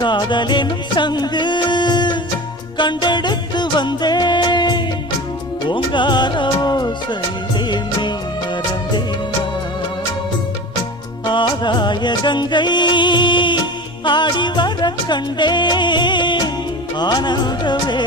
காதலெனும் சங்கு கண்டெடுத்து வந்தேன் ஓங்கார ஓசையிலே நீ மறந்தேனா ஆகாய கங்கை ஆடி வர கண்டேன் ஆனந்தவே